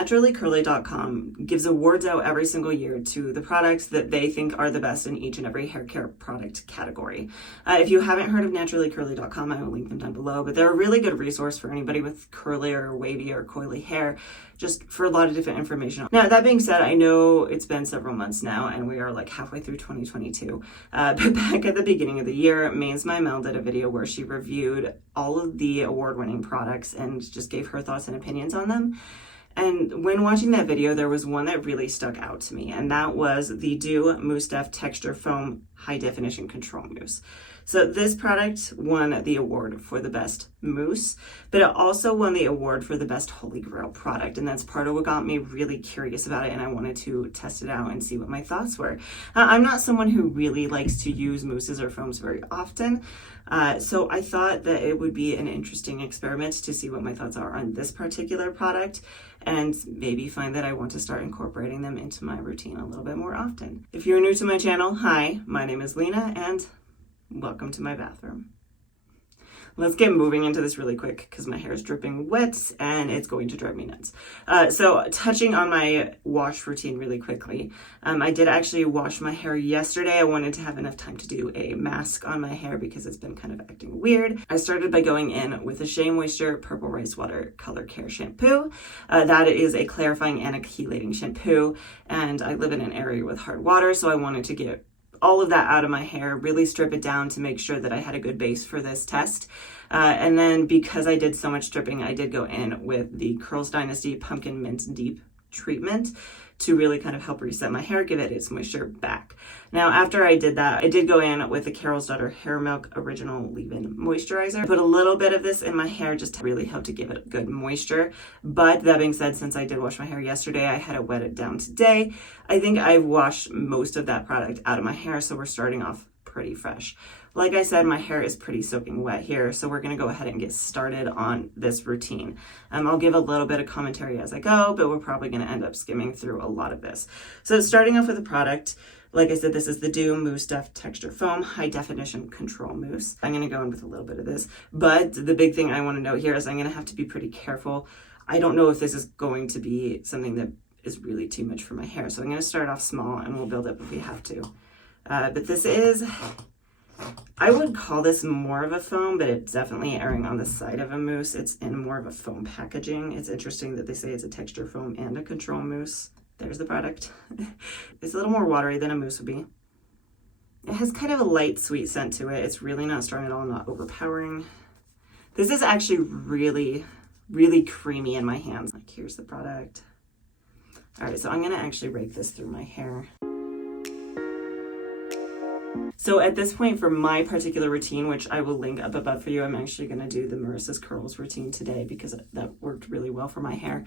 Naturallycurly.com gives awards out every single year to the products that they think are the best in each and every hair care product category. If you haven't heard of naturallycurly.com, I will link them down below, but they're a really good resource for anybody with curly or wavy or coily hair, just for a lot of different information. Now, that being said, I know it's been several months now and we are like halfway through 2022, but back at the beginning of the year, Maine's My Mel did a video where she reviewed all of the award-winning products and just gave her thoughts and opinions on them. And when watching that video, there was one that really stuck out to me, and that was the Doux Mousse Def Texture Foam High Definition Control Mousse. So this product won the award for the best mousse, but it also won the award for the best Holy Grail product. And that's part of what got me really curious about it. And I wanted to test it out and see what my thoughts were. I'm not someone who really likes to use mousses or foams very often. So I thought that it would be an interesting experiment to see what my thoughts are on this particular product and maybe find that I want to start incorporating them into my routine a little bit more often. If you're new to my channel, hi, my name is Lena and welcome to my bathroom. Let's get moving into this really quick because my hair is dripping wet and it's going to drive me nuts. So touching on my wash routine really quickly, I did actually wash my hair yesterday. I wanted to have enough time to do a mask on my hair because it's been kind of acting weird. I started by going in with a Shea Moisture Purple Rice Water Color Care Shampoo. That is a clarifying and a chelating shampoo, and I live in an area with hard water, so I wanted to get all of that out of my hair, really strip it down to make sure that I had a good base for this test. And then because I did so much stripping, I did go in with the Curls Dynasty Pumpkin Mint Deep treatment to really kind of help reset my hair, give it its moisture back. Now, after I did that, I did go in with the Carol's Daughter Hair Milk Original Leave-In Moisturizer. Put a little bit of this in my hair just to really help to give it good moisture. But that being said, since I did wash my hair yesterday, I had to wet it down today. I think I've washed most of that product out of my hair, so we're starting off pretty fresh. Like I said, my hair is pretty soaking wet here, so we're going to go ahead and get started on this routine. I'll give a little bit of commentary as I go, but we're probably going to end up skimming through a lot of this. So starting off with the product, like I said, this is the Doux Mousse Def Texture Foam High Definition Control Mousse. I'm going to go in with a little bit of this, but the big thing I want to note here is I'm going to have to be pretty careful. I don't know if this is going to be something that is really too much for my hair, so I'm going to start off small and we'll build up if we have to. But this is, I would call this more of a foam, but it's definitely erring on the side of a mousse. It's in more of a foam packaging. It's interesting that they say it's a texture foam and a control mousse. There's the product. It's a little more watery than a mousse would be. It has kind of a light, sweet scent to it. It's really not strong at all, not overpowering. This is actually really, really creamy in my hands. Like, here's the product. All right, so I'm gonna actually rake this through my hair. So at this point for my particular routine, which I will link up above for you, I'm actually going to do the Marissa's Curls routine today because that worked really well for my hair.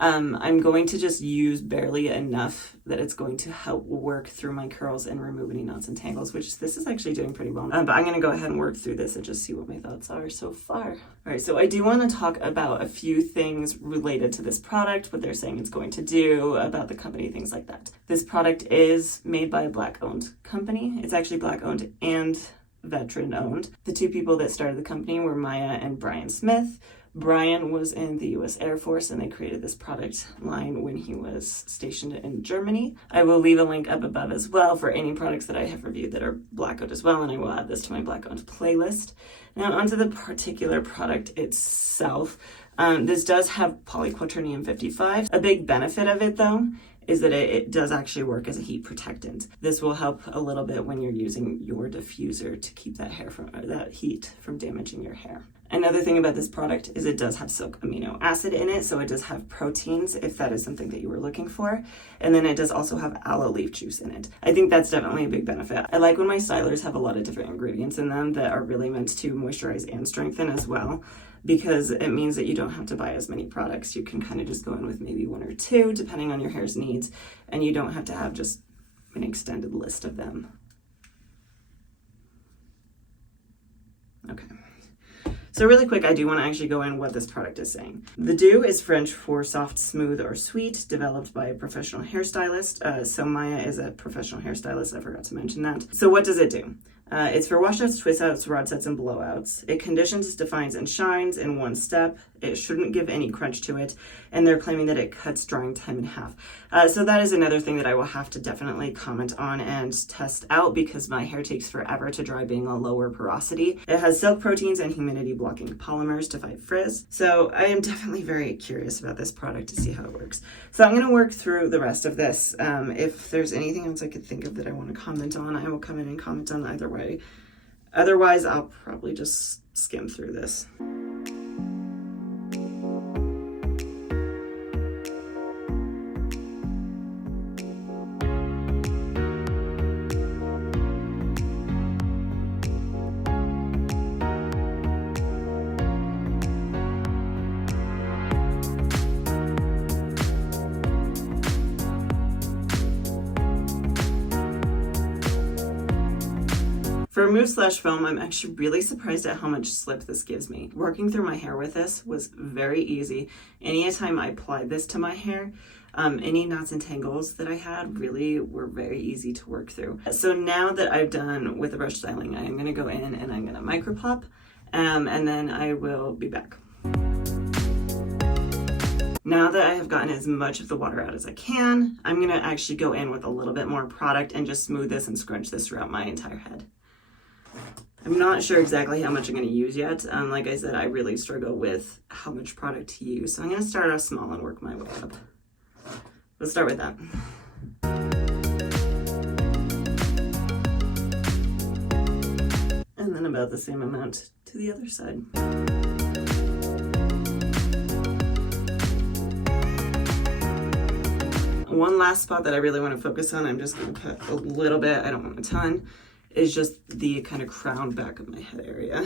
I'm going to just use barely enough that it's going to help work through my curls and remove any knots and tangles, which this is actually doing pretty well. But I'm going to go ahead and work through this and just see what my thoughts are so far. All right, so I do want to talk about a few things related to this product, what they're saying it's going to do, about the company, things like that. This product is made by a Black-owned company. It's actually Black-owned and veteran-owned. The two people that started the company were Maya and Brian Smith. Brian was in the US Air Force and they created this product line when he was stationed in Germany. I will leave a link up above as well for any products that I have reviewed that are Black-owned as well, and I will add this to my Black-owned playlist. Now onto the particular product itself. This does have polyquaternium 55. A big benefit of it though is that it does actually work as a heat protectant. This will help a little bit when you're using your diffuser to keep that heat from damaging your hair. Another thing about this product is it does have silk amino acid in it, so it does have proteins if that is something that you were looking for. And then it does also have aloe leaf juice in it. I think that's definitely a big benefit. I like when my stylers have a lot of different ingredients in them that are really meant to moisturize and strengthen as well, because it means that you don't have to buy as many products. You can kind of just go in with maybe one or two, depending on your hair's needs, and you don't have to have just an extended list of them. Okay. So really quick, I do want to actually go in what this product is saying. The Doux is French for soft, smooth, or sweet, developed by a professional hairstylist. So Maya is a professional hairstylist. I forgot to mention that. So what does it do? It's for washouts, twist outs, rod sets, and blowouts. It conditions, defines, and shines in one step. It shouldn't give any crunch to it, and they're claiming that it cuts drying time in half. So that is another thing that I will have to definitely comment on and test out, because my hair takes forever to dry being a lower porosity. It has silk proteins and humidity blocking polymers to fight frizz. So I am definitely very curious about this product to see how it works. So I'm going to work through the rest of this. If there's anything else I could think of that I want to comment on, I will come in and comment on either way. Otherwise, I'll probably just skim through this. For mousse/foam, I'm actually really surprised at how much slip this gives me. Working through my hair with this was very easy. Anytime I applied this to my hair, any knots and tangles that I had really were very easy to work through. So now that I've done with the brush styling, I am going to go in and I'm going to micropop, and then I will be back. Now that I have gotten as much of the water out as I can, I'm going to actually go in with a little bit more product and just smooth this and scrunch this throughout my entire head. I'm not sure exactly how much I'm going to use yet. Like I said, I really struggle with how much product to use. So I'm going to start off small and work my way up. Let's start with that. And then about the same amount to the other side. One last spot that I really want to focus on, I'm just going to put a little bit, I don't want a ton, is just the kind of crown back of my head area.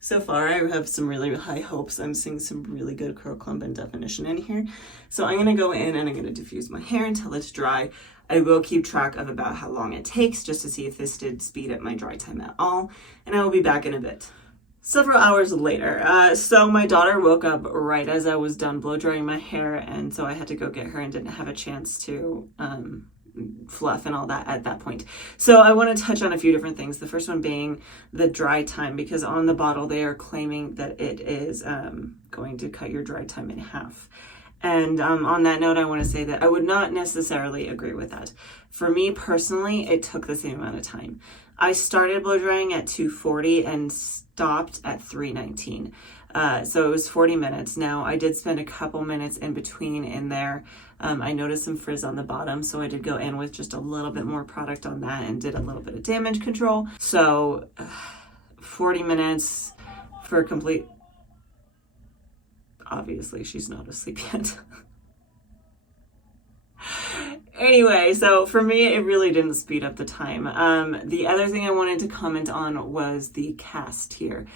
So far, I have some really high hopes. I'm seeing some really good curl clump and definition in here. So I'm going to go in and I'm going to diffuse my hair until it's dry. I will keep track of about how long it takes just to see if this did speed up my dry time at all. And I will be back in a bit. Several hours later, so my daughter woke up right as I was done blow drying my hair, and so I had to go get her and didn't have a chance to fluff and all that at that point. So I want to touch on a few different things. The first one being the dry time, because on the bottle they are claiming that it is going to cut your dry time in half. And on that note, I want to say that I would not necessarily agree with that. For me personally, it took the same amount of time. I started blow drying at 2:40 and stopped at 3:19. So it was 40 minutes. Now I did spend a couple minutes in between in there. I noticed some frizz on the bottom, so I did go in with just a little bit more product on that and did a little bit of damage control. So 40 minutes for a complete... Obviously, she's not asleep yet. Anyway, so for me, it really didn't speed up the time. The other thing I wanted to comment on was the cast here.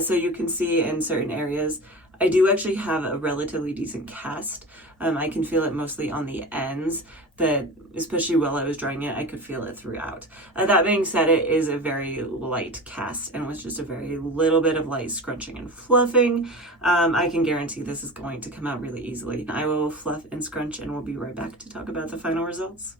So you can see in certain areas, I do actually have a relatively decent cast. I can feel it mostly on the ends, that especially while I was drying it, I could feel it throughout. That being said, it is a very light cast and with just a very little bit of light scrunching and fluffing. I can guarantee this is going to come out really easily. I will fluff and scrunch and we'll be right back to talk about the final results.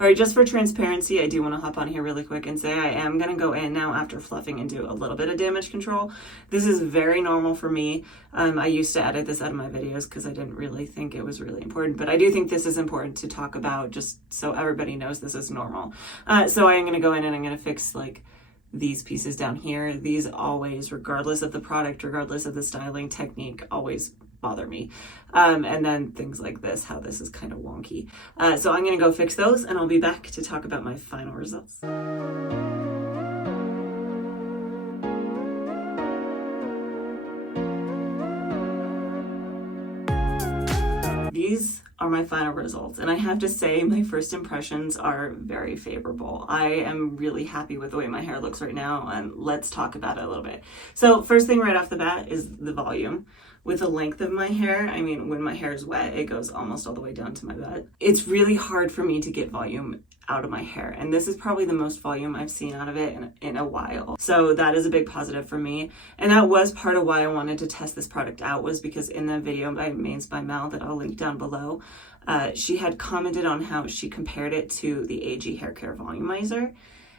All right, just for transparency, I do want to hop on here really quick and say I am going to go in now after fluffing and do a little bit of damage control. This is very normal for me. I used to edit this out of my videos because I didn't really think it was really important, but I do think this is important to talk about just so everybody knows this is normal. So I am going to go in and I'm going to fix like these pieces down here. These always, regardless of the product, regardless of the styling technique, always bother me. And then things like this, how this is kind of wonky. So I'm going to go fix those and I'll be back to talk about my final results. These are my final results, and I have to say my first impressions are very favorable. I am really happy with the way my hair looks right now, and let's talk about it a little bit. So first thing right off the bat is the volume. With the length of my hair, I mean, when my hair is wet, it goes almost all the way down to my butt. It's really hard for me to get volume out of my hair. And this is probably the most volume I've seen out of it in a while. So that is a big positive for me. And that was part of why I wanted to test this product out, was because in the video by Mains by Mel that I'll link down below, she had commented on how she compared it to the AG Hair Care Volumizer,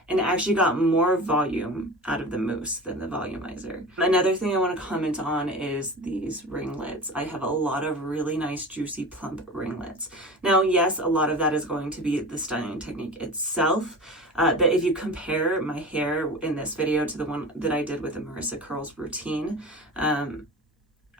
and actually got more volume out of the mousse than the volumizer. Another thing I want to comment on is these ringlets. I have a lot of really nice, juicy, plump ringlets. Now, yes, a lot of that is going to be the styling technique itself, but if you compare my hair in this video to the one that I did with the Marissa Curls routine,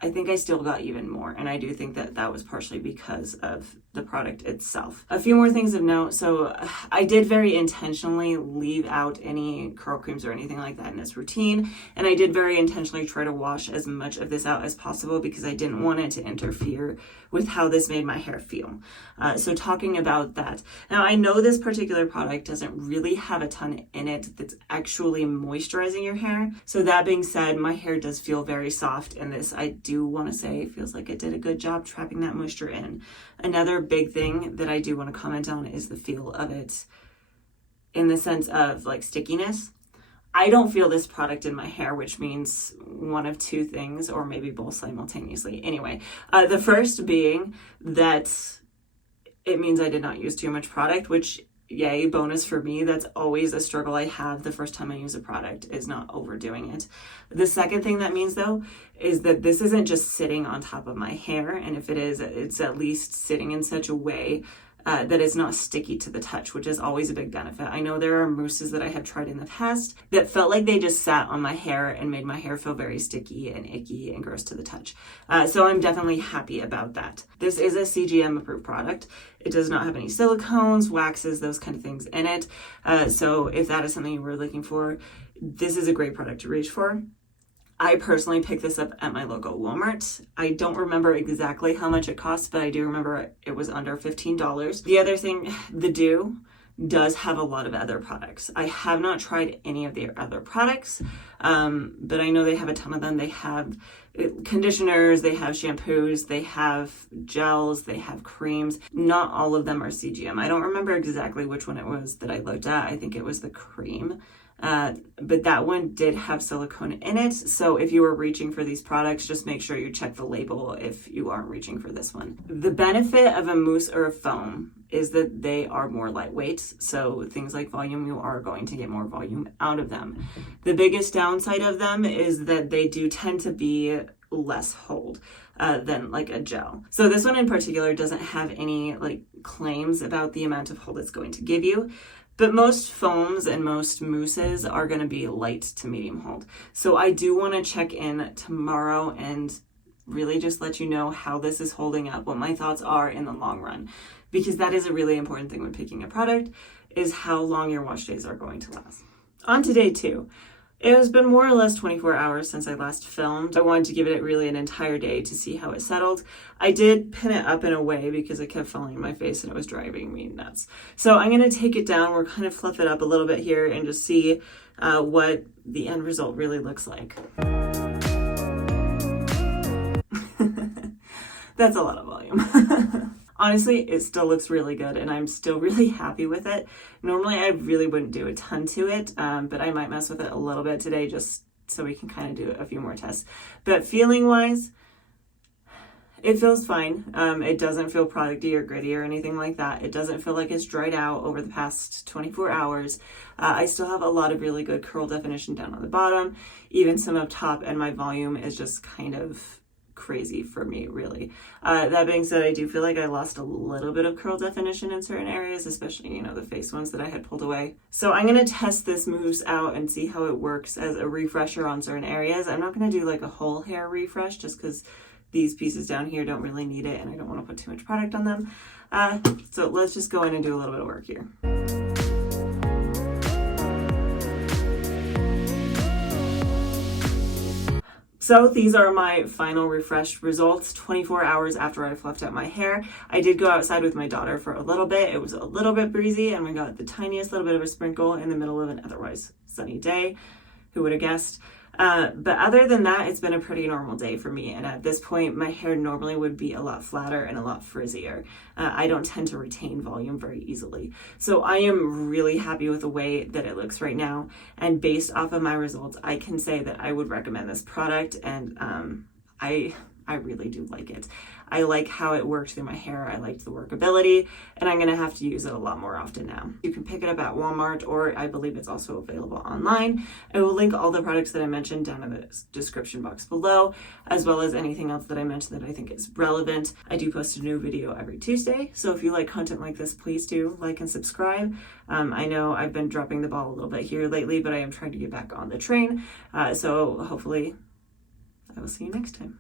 I think I still got even more, and I do think that that was partially because of the product itself. A few more things of note. So I did very intentionally leave out any curl creams or anything like that in this routine, and I did very intentionally try to wash as much of this out as possible because I didn't want it to interfere with how this made my hair feel. So talking about that. Now, I know this particular product doesn't really have a ton in it that's actually moisturizing your hair. So that being said, my hair does feel very soft, and this, I do want to say, feels like it did a good job trapping that moisture in. Another big thing that I do want to comment on is the feel of it in the sense of like stickiness. I don't feel this product in my hair, which means one of two things, or maybe both simultaneously. Anyway, the first being that it means I did not use too much product, which, yay, bonus for me. That's always a struggle I have the first time I use a product, is not overdoing it. The second thing that means, though, is that this isn't just sitting on top of my hair, and if it is, it's at least sitting in such a way that it's not sticky to the touch, which is always a big benefit. I know there are mousses that I have tried in the past that felt like they just sat on my hair and made my hair feel very sticky and icky and gross to the touch. So I'm definitely happy about that. This is a CGM approved product. It does not have any silicones, waxes, those kind of things in it. So if that is something you were looking for, this is a great product to reach for. I personally picked this up at my local Walmart. I don't remember exactly how much it cost, but I do remember it was under $15. The other thing, the Doux does have a lot of other products. I have not tried any of their other products, but I know they have a ton of them. They have conditioners, they have shampoos, they have gels, they have creams. Not all of them are CGM. I don't remember exactly which one it was that I looked at. I think it was the cream. But that one did have silicone in it. So if you were reaching for these products, just make sure you check the label if you aren't reaching for this one. The benefit of a mousse or a foam is that they are more lightweight. So things like volume, you are going to get more volume out of them. The biggest downside of them is that they do tend to be less hold than like a gel. So this one in particular doesn't have any like claims about the amount of hold it's going to give you. But most foams and most mousses are going to be light to medium hold. So I do want to check in tomorrow and really just let you know how this is holding up, what my thoughts are in the long run. Because that is a really important thing when picking a product, is how long your wash days are going to last. On to day 2. It has been more or less 24 hours since I last filmed. I wanted to give it really an entire day to see how it settled. I did pin it up in a way because it kept falling in my face and it was driving me nuts. So I'm going to take it down. We're kind of fluff it up a little bit here and just see what the end result really looks like. That's a lot of volume. Honestly, it still looks really good and I'm still really happy with it. Normally, I really wouldn't do a ton to it, but I might mess with it a little bit today just so we can kind of do a few more tests. But feeling-wise, it feels fine. It doesn't feel producty or gritty or anything like that. It doesn't feel like it's dried out over the past 24 hours. I still have a lot of really good curl definition down on the bottom, even some up top, and my volume is just kind of crazy for me, really. That being said, I do feel like I lost a little bit of curl definition in certain areas, especially, you know, the face ones that I had pulled away. So I'm going to test this mousse out and see how it works as a refresher on certain areas. I'm not going to do like a whole hair refresh just because these pieces down here don't really need it and I don't want to put too much product on them. So let's just go in and do a little bit of work here. So these are my final refreshed results 24 hours after I fluffed out my hair. I did go outside with my daughter for a little bit. It was a little bit breezy and we got the tiniest little bit of a sprinkle in the middle of an otherwise sunny day. Who would have guessed? But other than that, it's been a pretty normal day for me. And at this point, my hair normally would be a lot flatter and a lot frizzier. I don't tend to retain volume very easily. So I am really happy with the way that it looks right now. And based off of my results, I can say that I would recommend this product, and I really do like it. I like how it worked through my hair. I liked the workability, and I'm going to have to use it a lot more often now. You can pick it up at Walmart, or I believe it's also available online. I will link all the products that I mentioned down in the description box below, as well as anything else that I mentioned that I think is relevant. I do post a new video every Tuesday, so if you like content like this, please do like and subscribe. I know I've been dropping the ball a little bit here lately, but I am trying to get back on the train. So hopefully I will see you next time.